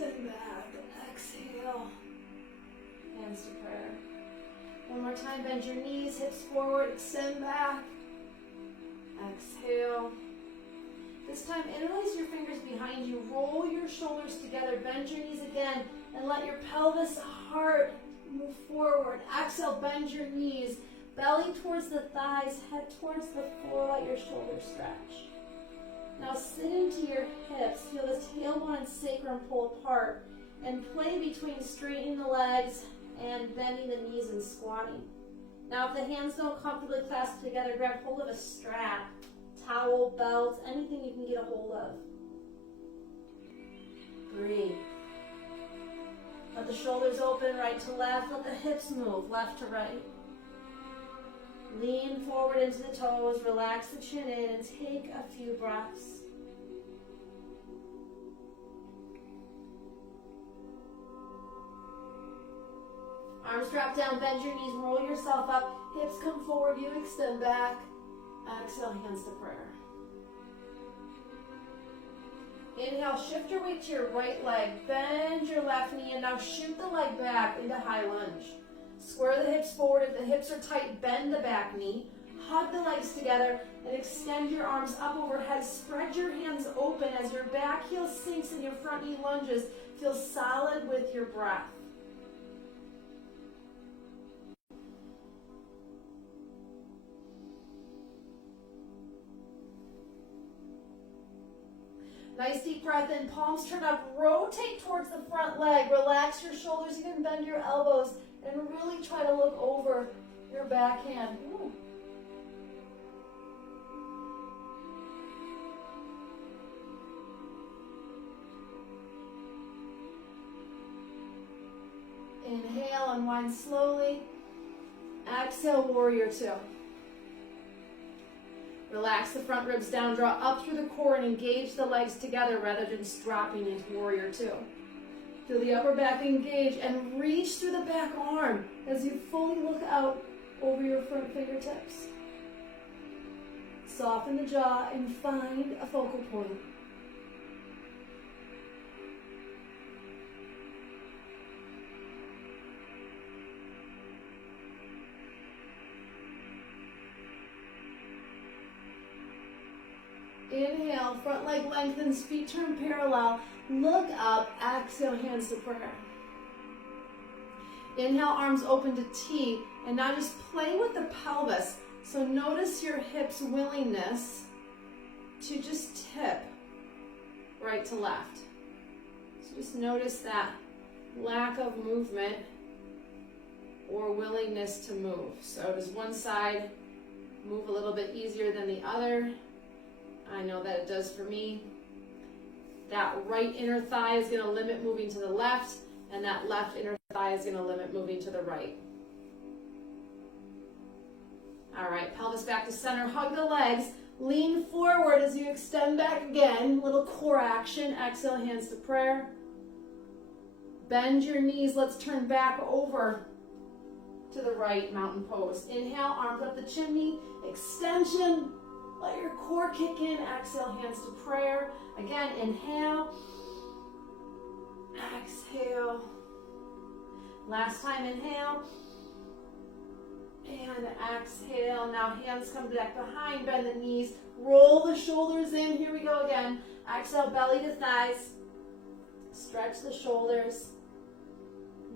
extend back. Exhale. Hands to prayer. One more time, bend your knees, hips forward, extend back. Exhale. This time, interlace your fingers behind you, roll your shoulders together, bend your knees again, and let your pelvis, heart move forward. Exhale, bend your knees, belly towards the thighs, head towards the floor, let your shoulders stretch. Now sit into your hips, feel the tailbone and sacrum pull apart, and play between straightening the legs and bending the knees and squatting. Now if the hands don't comfortably clasp together, grab hold of a strap, towel, belt, anything you can get a hold of. Breathe. Let the shoulders open, right to left. Let the hips move, left to right. Lean forward into the toes, relax the chin in, and take a few breaths. Arms drop down, bend your knees, roll yourself up, hips come forward, you extend back. Exhale, hands to prayer. Inhale, shift your weight to your right leg, bend your left knee, and now shoot the leg back into high lunge. Square the hips forward. If the hips are tight, bend the back knee. Hug the legs together and extend your arms up overhead. Spread your hands open as your back heel sinks and your front knee lunges. Feel solid with your breath. Nice deep breath in, palms turn up, rotate towards the front leg, relax your shoulders, you can bend your elbows, and really try to look over your backhand. Ooh. Inhale, unwind slowly. Exhale, warrior two. Relax the front ribs down, draw up through the core and engage the legs together rather than dropping into warrior two. Feel the upper back engage and reach through the back arm as you fully look out over your front fingertips. Soften the jaw and find a focal point. Inhale, front leg lengthens, feet turn parallel. Look up, exhale, hands to prayer. Inhale, arms open to T, and now just play with the pelvis. So notice your hips' willingness to just tip right to left. So just notice that lack of movement or willingness to move. So does one side move a little bit easier than the other? I know that it does for me. That right inner thigh is going to limit moving to the left, and that left inner thigh is going to limit moving to the right. All right, pelvis back to center. Hug the legs. Lean forward as you extend back again. Little core action. Exhale, hands to prayer. Bend your knees. Let's turn back over to the right, mountain pose. Inhale, arms up the chimney. Extension. Let your core kick in. Exhale, hands to prayer. Again, inhale. Exhale. Last time, inhale. And exhale. Now hands come back behind. Bend the knees. Roll the shoulders in. Here we go again. Exhale, belly to thighs. Stretch the shoulders.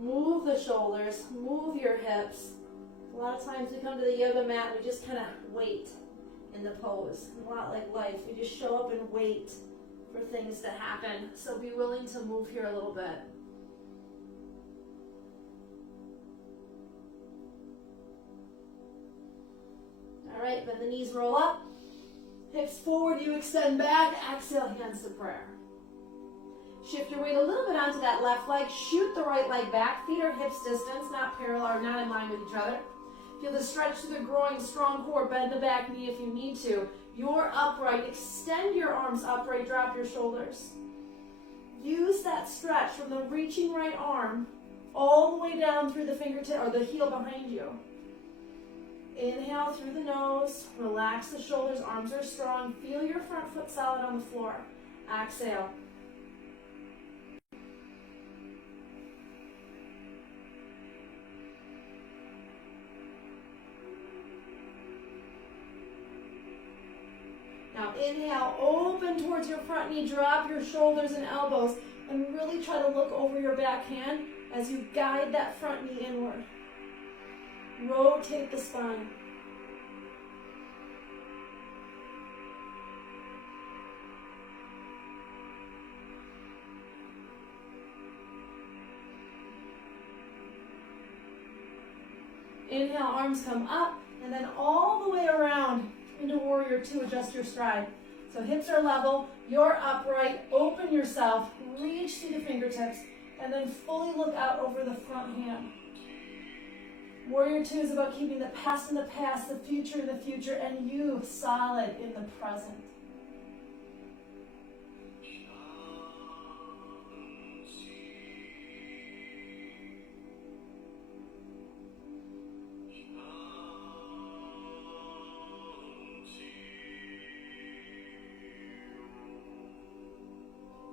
Move the shoulders. Move your hips. A lot of times we come to the yoga mat and we just kind of wait in the pose. A lot like life. We just show up and wait for things to happen. So be willing to move here a little bit. All right, bend the knees, roll up. Hips forward, you extend back. Exhale, hands to prayer. Shift your weight a little bit onto that left leg. Shoot the right leg back. Feet are hips distance, not parallel or not in line with each other. Feel the stretch through the groin, strong core. Bend the back knee if you need to. You're upright. Extend your arms upright. Drop your shoulders. Use that stretch from the reaching right arm all the way down through the fingertip or the heel behind you. Inhale through the nose. Relax the shoulders. Arms are strong. Feel your front foot solid on the floor. Exhale. Now inhale, open towards your front knee, drop your shoulders and elbows, and really try to look over your back hand as you guide that front knee inward. Rotate the spine. Inhale, arms come up, and then all the way around into warrior two, adjust your stride. So hips are level, you're upright, open yourself, reach through the fingertips, and then fully look out over the front hand. Warrior two is about keeping the past in the past, the future in the future, and you solid in the present.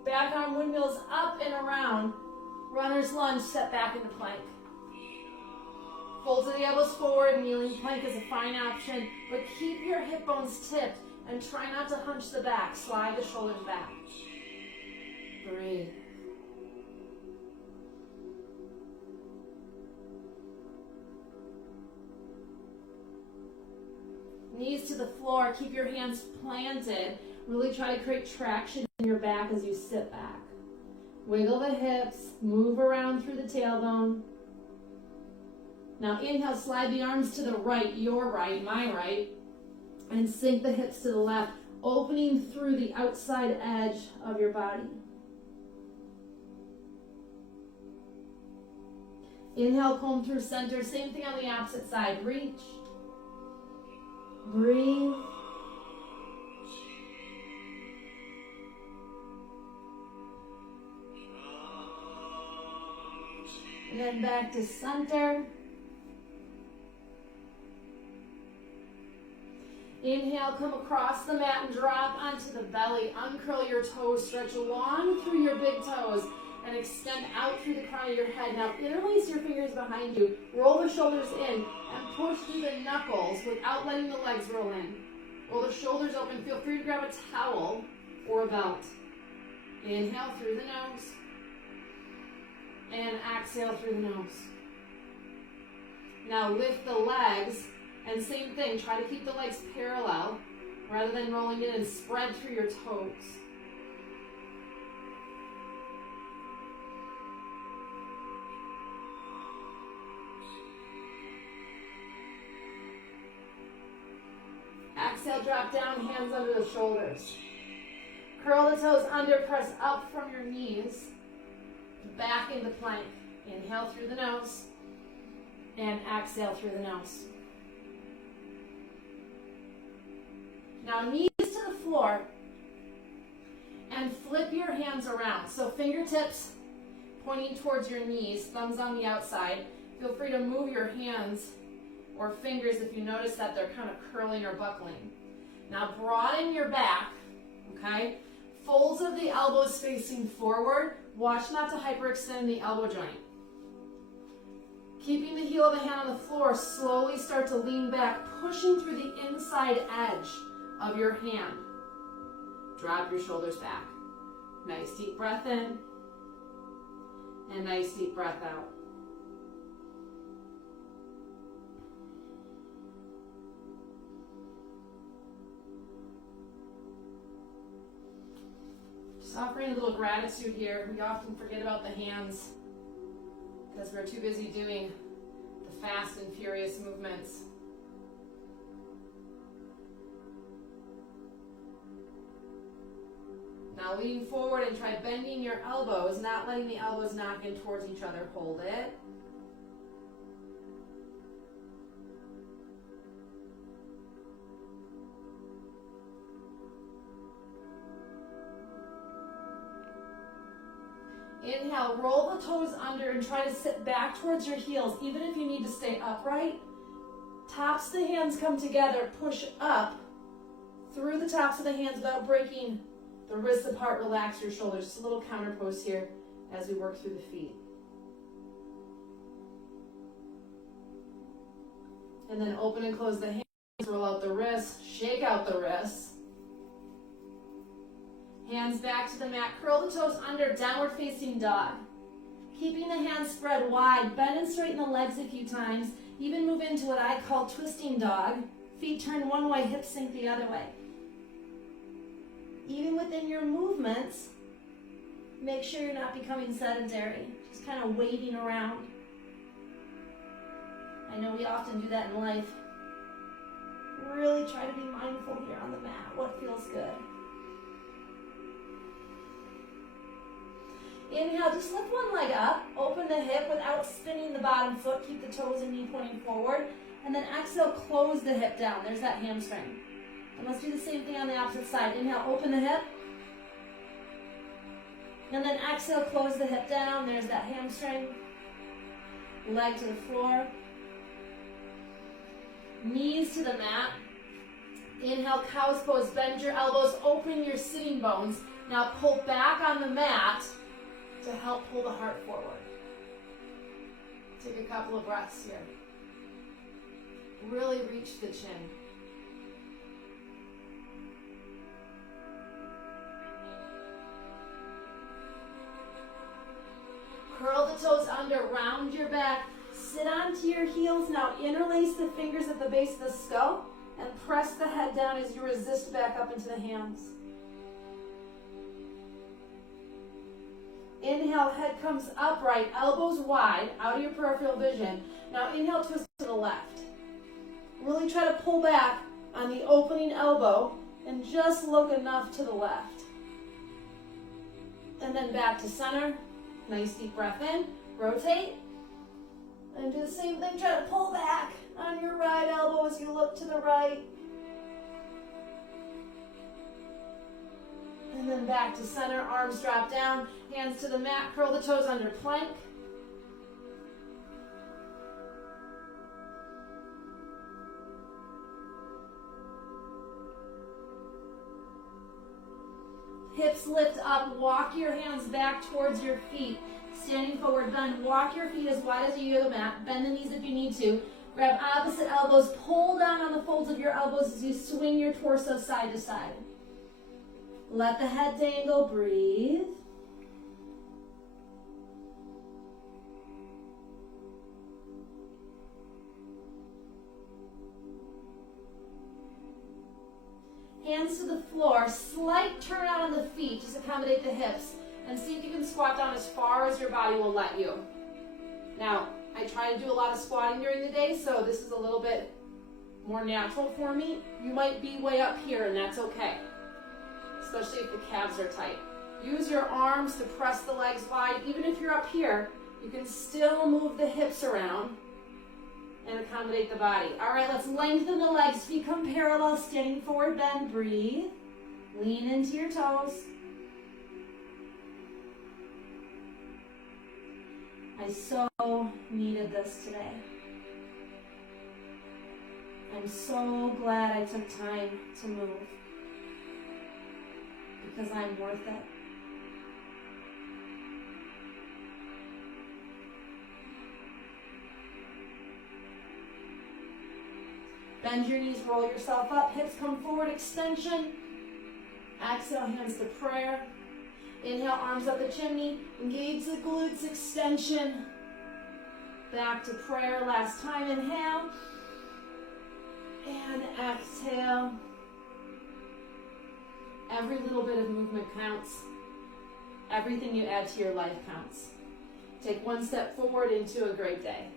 Back arm windmills up and around. Runner's lunge, step back into plank. Fold to the elbows forward, kneeling plank is a fine option, but keep your hip bones tipped and try not to hunch the back. Slide the shoulders back. Breathe. Knees to the floor, keep your hands planted. Really try to create traction in your back as you sit back. Wiggle the hips, move around through the tailbone. Now inhale, slide the arms to the right, your right, my right, and sink the hips to the left, opening through the outside edge of your body. Inhale, comb through center, same thing on the opposite side. Reach, breathe. And then back to center. Inhale, come across the mat and drop onto the belly. Uncurl your toes, stretch long through your big toes, and extend out through the crown of your head. Now interlace your fingers behind you. Roll the shoulders in and push through the knuckles without letting the legs roll in. Roll the shoulders open. Feel free to grab a towel or a belt. Inhale through the nose. And exhale through the nose. Now lift the legs, and same thing, try to keep the legs parallel rather than rolling in, and spread through your toes. Exhale, drop down, hands under the shoulders. Curl the toes under, press up from your knees. Back into plank. Inhale through the nose and exhale through the nose. Now knees to the floor and flip your hands around. So fingertips pointing towards your knees, thumbs on the outside. Feel free to move your hands or fingers if you notice that they're kind of curling or buckling. Now broaden your back, okay? Folds of the elbows facing forward. Watch not to hyperextend the elbow joint. Keeping the heel of the hand on the floor, slowly start to lean back, pushing through the inside edge of your hand. Drop your shoulders back. Nice deep breath in, and nice deep breath out. Just offering a little gratitude here. We often forget about the hands because we're too busy doing the fast and furious movements. Now lean forward and try bending your elbows, not letting the elbows knock in towards each other. Hold it. Inhale, roll the toes under and try to sit back towards your heels, even if you need to stay upright. Tops of the hands come together, push up through the tops of the hands without breaking the wrists apart. Relax your shoulders. Just a little counter pose here as we work through the feet. And then open and close the hands, roll out the wrists, shake out the wrists. Hands back to the mat. Curl the toes under, downward facing dog. Keeping the hands spread wide. Bend and straighten the legs a few times. Even move into what I call twisting dog. Feet turn one way, hips sink the other way. Even within your movements, make sure you're not becoming sedentary. Just kind of waiting around. I know we often do that in life. Really try to be mindful here on the mat. What feels good? Inhale, just lift one leg up. Open the hip without spinning the bottom foot. Keep the toes and knee pointing forward. And then exhale, close the hip down. There's that hamstring. And let's do the same thing on the opposite side. Inhale, open the hip. And then exhale, close the hip down. There's that hamstring. Leg to the floor. Knees to the mat. Inhale, cow's pose. Bend your elbows, open your sitting bones. Now pull back on the mat to help pull the heart forward. Take a couple of breaths here. Really reach the chin. Curl the toes under, round your back. Sit onto your heels. Now interlace the fingers at the base of the skull and press the head down as you resist back up into the hands. Inhale, head comes upright, elbows wide, out of your peripheral vision. Now inhale, twist to the left. Really try to pull back on the opening elbow and just look enough to the left. And then back to center. Nice deep breath in. Rotate. And do the same thing. Try to pull back on your right elbow as you look to the right. And then back to center. Arms drop down. Hands to the mat. Curl the toes under plank. Hips lift up, walk your hands back towards your feet. Standing forward bend, walk your feet as wide as a yoga mat. Bend the knees if you need to. Grab opposite elbows, pull down on the folds of your elbows as you swing your torso side to side. Let the head dangle, breathe. Hands to the floor, slight turn out on the feet, just accommodate the hips, and see if you can squat down as far as your body will let you. Now, I try to do a lot of squatting during the day, so this is a little bit more natural for me. You might be way up here, and that's okay, especially if the calves are tight. Use your arms to press the legs wide. Even if you're up here, you can still move the hips around and accommodate the body. All right, let's lengthen the legs. Feet come parallel, standing forward, bend, breathe. Lean into your toes. I so needed this today. I'm so glad I took time to move because I'm worth it. Bend your knees, roll yourself up, hips come forward, extension. Exhale, hands to prayer. Inhale, arms up the chimney. Engage the glutes, extension. Back to prayer, last time, inhale. And exhale. Every little bit of movement counts. Everything you add to your life counts. Take one step forward into a great day.